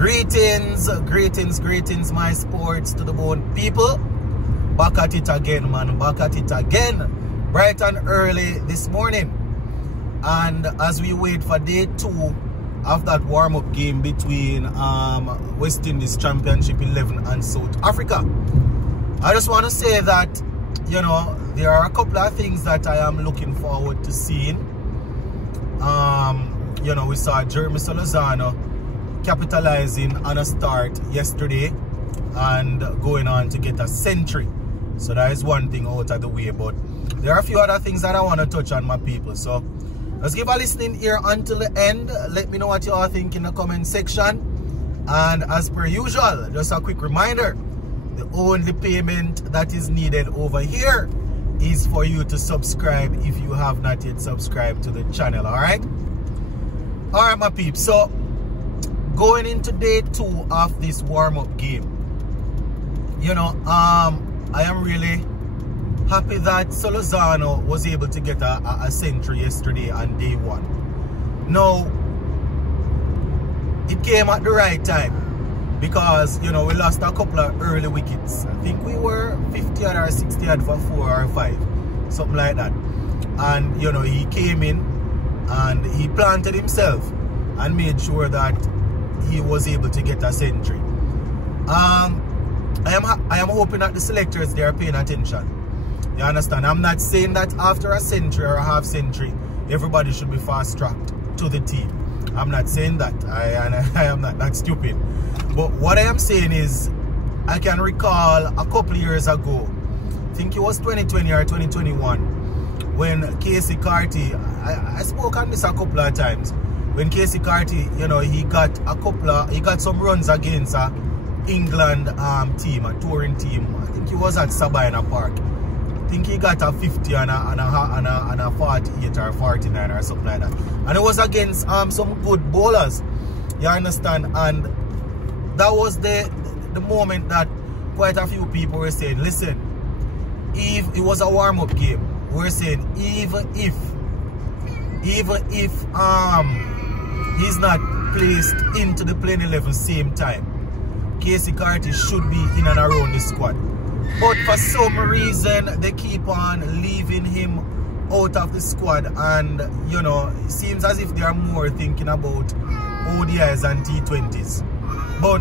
Greetings, my sports to the bone people. Back at it again, man. Back at it again. Bright and early this morning. And as we wait for day 2 of that warm-up game between West Indies Championship 11 and South Africa, I just want to say that, you know, there are a couple of things that I am looking forward to seeing. You know, we saw Jeremy Solozano capitalizing on a start yesterday and going on to get a century. So that is one thing out of the way, but there are a few other things that I want to touch on, my people. So let's give a listening ear until the end. Let me know what you all think in the comment section. And as per usual, just a quick reminder, the only payment that is needed over here is for you to subscribe if you have not yet subscribed to the channel. Alright, my peeps. So going into day 2 of this warm-up game, you know, I am really happy that Solozano was able to get a century yesterday on day 1. Now, it came at the right time because, you know, we lost a couple of early wickets. I think we were 50 or 60 for 4 or 5, something like that. And, you know, he came in and he planted himself and made sure that he was able to get a century. I am hoping that the selectors, they are paying attention. You understand? I'm not saying that after a century or a half century, everybody should be fast-tracked to the team. I'm not saying that. I am not that stupid. But what I am saying is, I can recall a couple of years ago, I think it was 2020 or 2021, when Casey Carty, I spoke on this a couple of times, when Casey Carty, you know, he got some runs against a England team, a touring team. I think he was at Sabina Park. I think he got a 50 and a 48 or 49 or something like that. And it was against some good bowlers. You understand? And that was the moment that quite a few people were saying, listen, if it was a warm-up game, we're saying even if he's not placed into the playing 11 same time, Casey Carty should be in and around the squad. But for some reason, they keep on leaving him out of the squad, and, you know, it seems as if they are more thinking about ODIs and T20s. But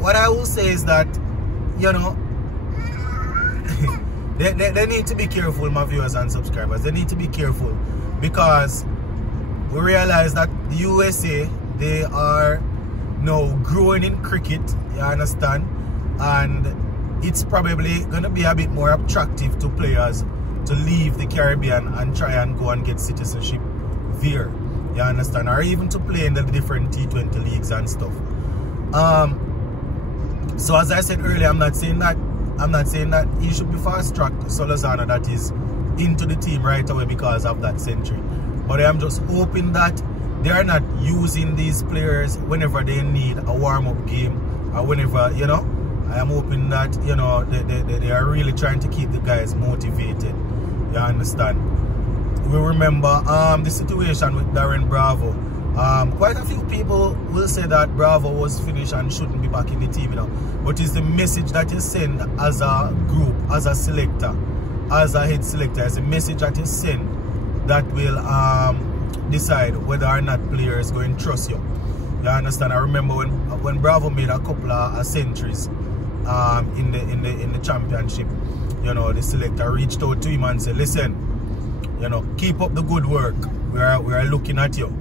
what I will say is that, you know, they need to be careful, my viewers and subscribers. They need to be careful because we realize that the USA, they are now growing in cricket, you understand, and it's probably going to be a bit more attractive to players to leave the Caribbean and try and go and get citizenship there, you understand, or even to play in the different T20 leagues and stuff. So as I said earlier, I'm not saying that he should be fast-tracked, Solozano, that is into the team right away because of that century. But I'm just hoping that they are not using these players whenever they need a warm-up game or whenever, you know. I am hoping that, you know, they are really trying to keep the guys motivated. You understand? We remember the situation with Darren Bravo. Quite a few people will say that Bravo was finished and shouldn't be back in the team, you know. But it's the message that you send as a group, as a selector, as a head selector. It's a message that you send that will decide whether or not players going to trust you. You understand? I remember when Bravo made a couple of centuries in the championship, you know, the selector reached out to him and said, listen, you know, keep up the good work. We are looking at you.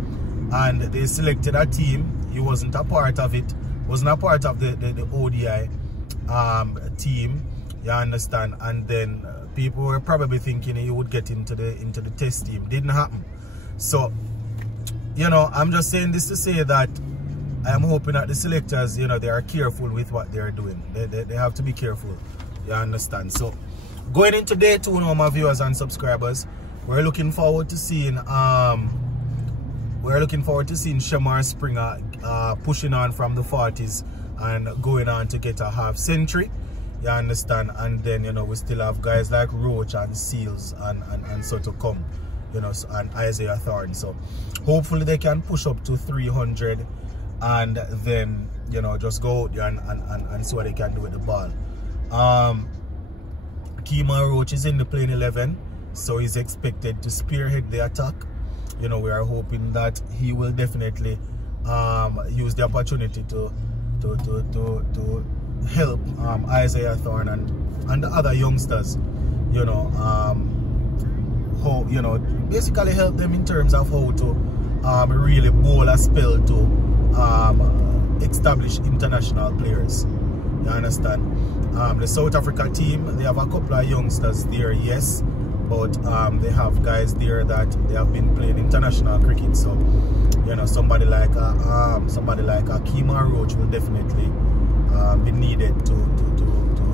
And they selected a team. He wasn't a part of it. Wasn't a part of the ODI team. You understand? And then people were probably thinking he would get into the test team. Didn't happen. So, you know, I'm just saying this to say that I am hoping that the selectors, you know, they are careful with what they are doing. They have to be careful. You understand? So, going into day 2 now, my viewers and subscribers, we're looking forward to seeing Shamar Springer pushing on from the 40s and going on to get a half century. You understand? And then, you know, we still have guys like Roach and Seals and so to come, you know, and Isaiah Thorne. So hopefully they can push up to 300 and then, you know, just go out there and see what they can do with the ball. Kemar Roach is in the playing 11, so he's expected to spearhead the attack. You know, we are hoping that he will definitely use the opportunity to help Isaiah Thorne and the other youngsters, you know, how, you know, basically help them in terms of how to really bowl a spell to establish international players. You understand? The South Africa team, they have a couple of youngsters there, yes, but they have guys there that they have been playing international cricket. So, you know, somebody like Kemar Roach will definitely be needed to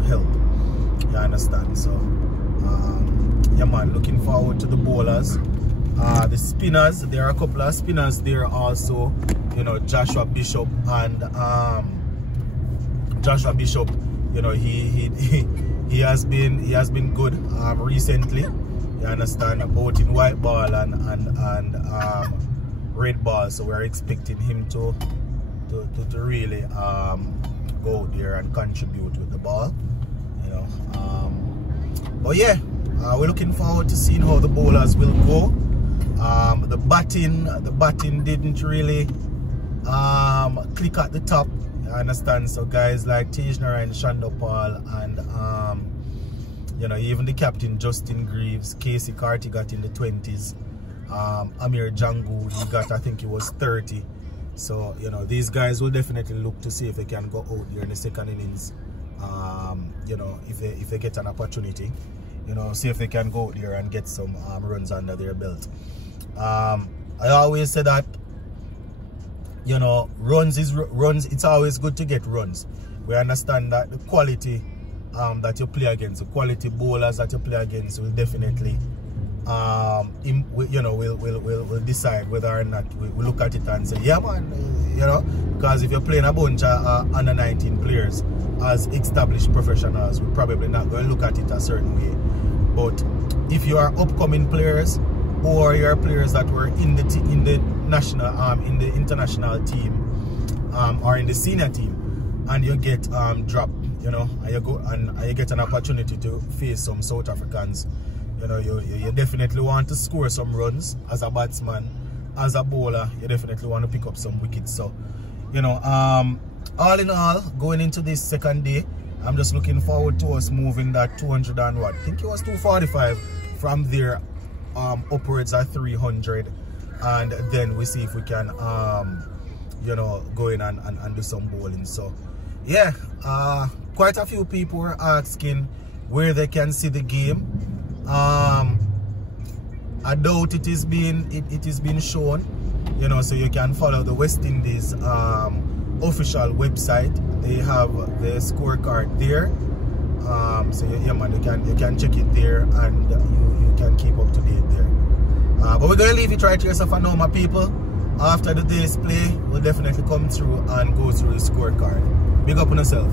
help. You understand? So, yeah, man, looking forward to the bowlers. The spinners, there are a couple of spinners there also. You know, Joshua Bishop and Joshua Bishop. You know, he has been good recently. You understand, both in white ball and red ball. So we're expecting him to really go there and contribute with the ball. You know, but yeah, we're looking forward to seeing how the bowlers will go. The batting didn't really click at the top. I understand. So guys like Tejnara and Shandopal and you know, even the captain Justin Greaves, Casey Carty got in the 20s. Amir Jangu, he got, I think he was 30. So, you know, these guys will definitely look to see if they can go out there in the second innings. You know, if they get an opportunity, you know, see if they can go out there and get some runs under their belt. I always say that, you know, runs, it's always good to get runs. We understand that the quality that you play against, the quality bowlers that you play against will definitely, you know, we'll decide whether or not we look at it and say, yeah, man, you know, because if you're playing a bunch of under 19 players as established professionals, we're probably not going to look at it a certain way. But if you are upcoming players, or you're players that were in the national, in the international team, or in the senior team, and you get dropped, you know, and you go and you get an opportunity to face some South Africans, you know, you definitely want to score some runs as a batsman, as a bowler. You definitely want to pick up some wickets. So, you know, all in all, going into this second day, I'm just looking forward to us moving that 200 and what? I think it was 245 from there. Upwards at 300, and then we see if we can you know, go in and do some bowling. So yeah, quite a few people were asking where they can see the game. I doubt it is being shown, you know, so you can follow the West Indies official website. They have the scorecard there. So yeah, man, you can check it there, and you can keep up to date there. But we're going to leave it right here. So for now, my people, after the day's play, we'll definitely come through and go through the scorecard. Big up on yourself.